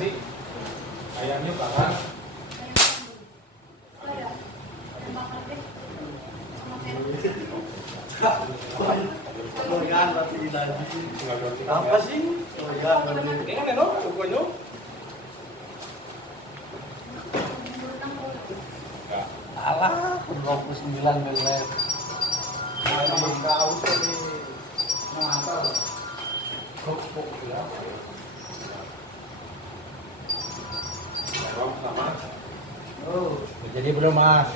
sih? Ayamnya bakar. Loyan roti lagi. Apa sih? Loyan roti. Ini kan no, pokoknya. Alah, 29 belet. Ayam kau sih mengantar. Kok ya? Sama. Oh, jadi belum mas?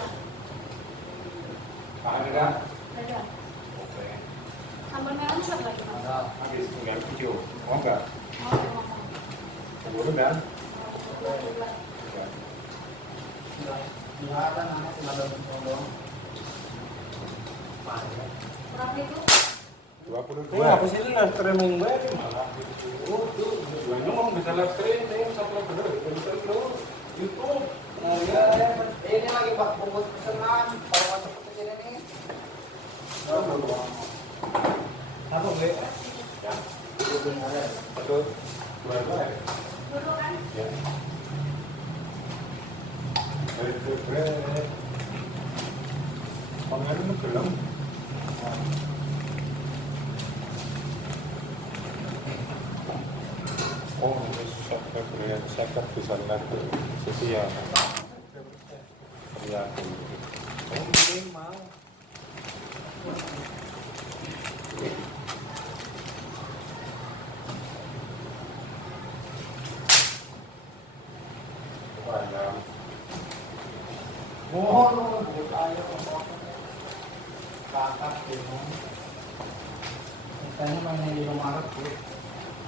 Ada. Ada. Oke. Sambal merah siap lagi mas? Ada. Habis tinggal video. Mau nggak? Mau. Sebelum kan? Ada nama tinggal tolong. Berapa itu? 22. Ini apa sih lu live streaming gue? Oh, tuh, banyak orang bisa live streaming, sampai bener, bisa lo YouTube. Oh iya, ini lagi bak bungkus pesanan. Kalau masuk ke sini nih. Apa gue? Ya, betul. Dua ya. Dulu kan? Ya. Pangeran itu belum. Oh, ini saya bisa lihat sisi ya. Ya, Ini mau. ayam. Oh, lu buat ayo kakak bingung. Katanya main di rumah aku.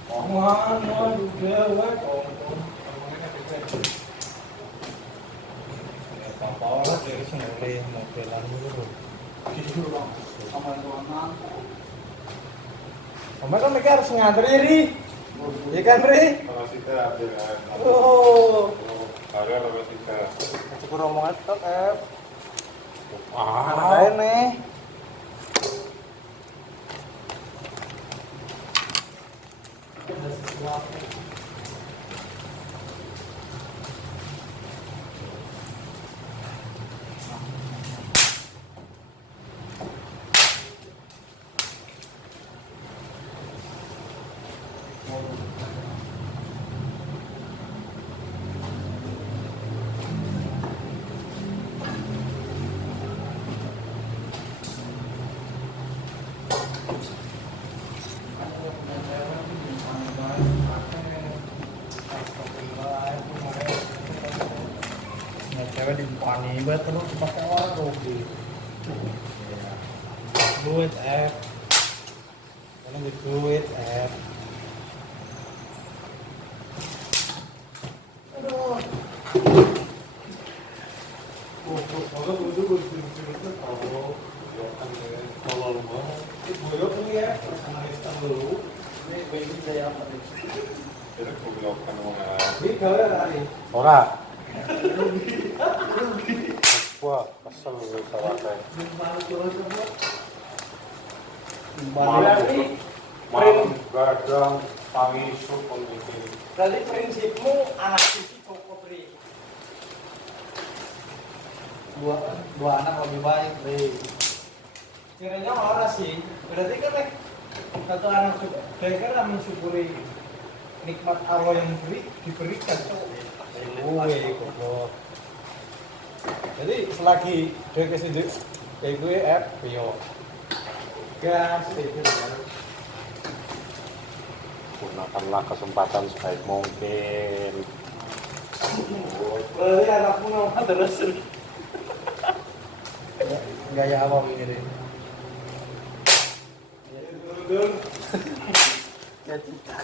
Oh, mana juga, weh. Papawa dari sini mobilan dulu. Gitu dong. Sama tuanan. Kamu kan mereka harus ngantri, Ri. Iya kan, Ri? Kalau kita dengan Oh. ada kalau kita Cukup rombongan tuh, F. ah Ada nih. Cewek di pani banget terus pakai warung di duit F karena duit F aduh kalau dulu betul-betul kalau kalau mau boyok ini ya sama Kristen dulu ini bensin saya apa nih jadi goblok kan ngomong ini gawe tadi ora wah kesel sama saya malu turun semua malam gadang tangi sup ini berarti prinsipmu anak sisi cukup Ri dua anak lebih baik Ri kiranya orang sih berarti kan satu anak cukup mereka kan mensyukuri nikmat Allah yang diberikan goblok jadi selagi dia kesini kayak gue yo gas itu gunakanlah kesempatan sebaik mungkin. berarti anakmu nama terus gaya apa begini ya cita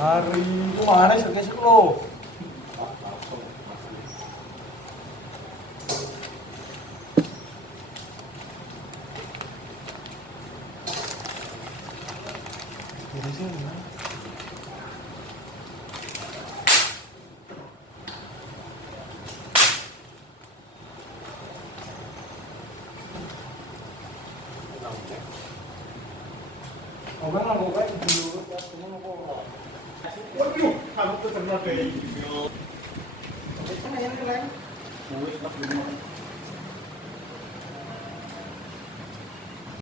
hari itu mana sih guys lo Orang aku kan dulu ya semua aku. Waduh, kamu tuh ternyata kayak gitu. Itu kan yang keren. Wes tak belum.